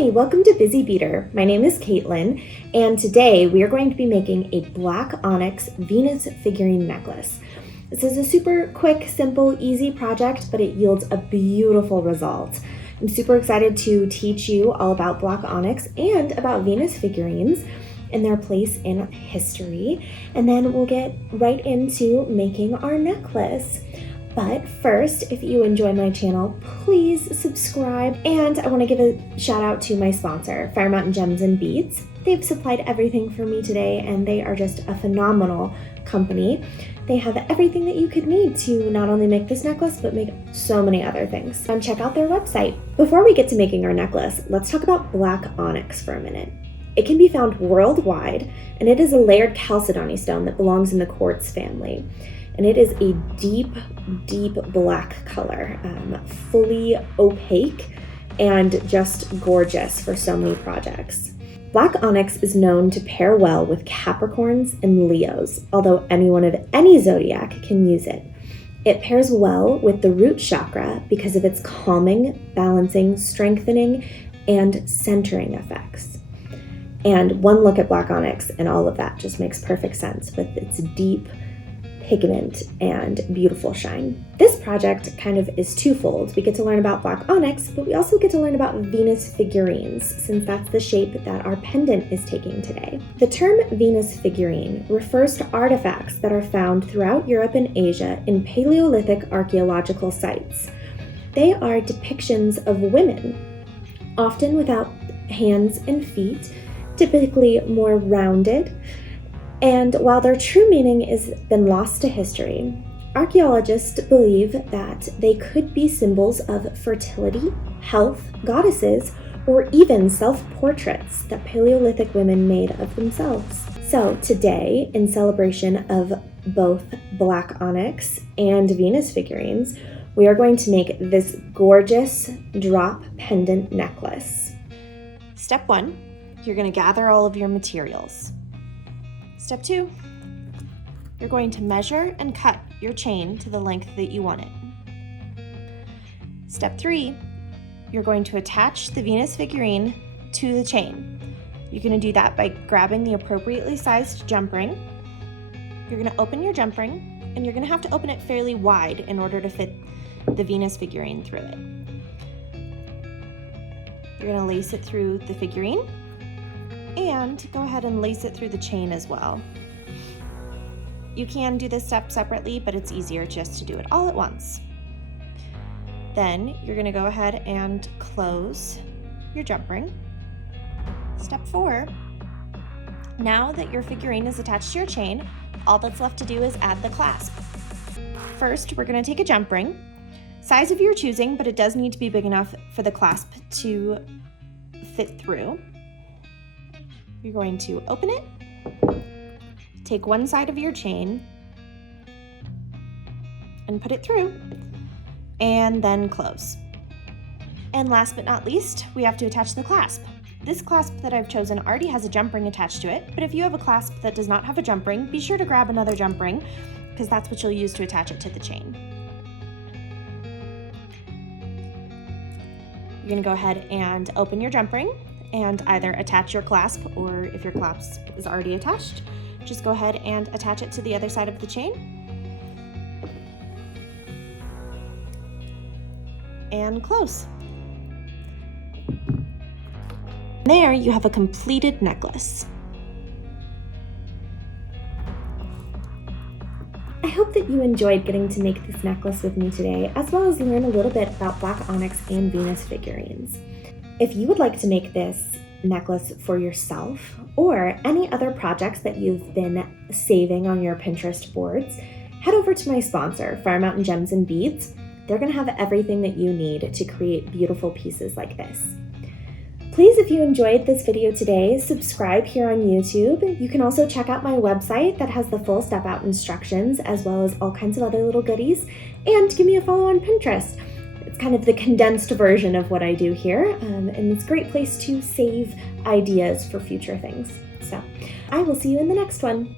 Hi, welcome to Busy Beader. My name is Caitlin, and today we are going to be making a black onyx Venus figurine necklace. This is a super quick, simple, easy project, but it yields a beautiful result. I'm super excited to teach you all about black onyx and about Venus figurines and their place in history, and then we'll get right into making our necklace. But first, if you enjoy my channel, please subscribe. And I want to give a shout out to my sponsor, Fire Mountain Gems and Beads. They've supplied everything for me today, and they are just a phenomenal company. They have everything that you could need to not only make this necklace, but make so many other things. And check out their website. Before we get to making our necklace, let's talk about black onyx for a minute. It can be found worldwide, and it is a layered chalcedony stone that belongs in the quartz family. And it is a deep, deep black color, fully opaque and just gorgeous for so many projects. Black onyx is known to pair well with Capricorns and Leos, although anyone of any zodiac can use it. It pairs well with the root chakra because of its calming, balancing, strengthening, and centering effects. And one look at black onyx and all of that just makes perfect sense with its deep pigment and beautiful shine. This project kind of is twofold. We get to learn about black onyx, but we also get to learn about Venus figurines, since that's the shape that our pendant is taking today. The term Venus figurine refers to artifacts that are found throughout Europe and Asia in Paleolithic archaeological sites. They are depictions of women, often without hands and feet, typically more rounded. And while their true meaning has been lost to history, archaeologists believe that they could be symbols of fertility, health, goddesses, or even self-portraits that Paleolithic women made of themselves. So today, in celebration of both black onyx and Venus figurines, we are going to make this gorgeous drop pendant necklace. Step 1, you're going to gather all of your materials. Step 2, you're going to measure and cut your chain to the length that you want it. Step 3, you're going to attach the Venus figurine to the chain. You're going to do that by grabbing the appropriately sized jump ring. You're going to open your jump ring, and you're going to have to open it fairly wide in order to fit the Venus figurine through it. You're going to lace it through the figurine, and go ahead and lace it through the chain as well. You can do this step separately, but it's easier just to do it all at once. Then you're going to go ahead and close your jump ring. Step 4, now that your figurine is attached to your chain, all that's left to do is add the clasp. First, we're going to take a jump ring, size of your choosing, but it does need to be big enough for the clasp to fit through. You're going to open it, take one side of your chain, and put it through, and then close. And last but not least, we have to attach the clasp. This clasp that I've chosen already has a jump ring attached to it, but if you have a clasp that does not have a jump ring, be sure to grab another jump ring, because that's what you'll use to attach it to the chain. You're going to go ahead and open your jump ring and either attach your clasp, or if your clasp is already attached, just go ahead and attach it to the other side of the chain and close. There you have a completed necklace. I hope that you enjoyed getting to make this necklace with me today, as well as learn a little bit about black onyx and Venus figurines. If you would like to make this necklace for yourself or any other projects that you've been saving on your Pinterest boards, head over to my sponsor, Fire Mountain Gems and Beads. They're going to have everything that you need to create beautiful pieces like this. Please, if you enjoyed this video today, subscribe here on YouTube. You can also check out my website that has the full step-out instructions, as well as all kinds of other little goodies, and give me a follow on Pinterest. It's kind of the condensed version of what I do here, and it's a great place to save ideas for future things. So I will see you in the next one.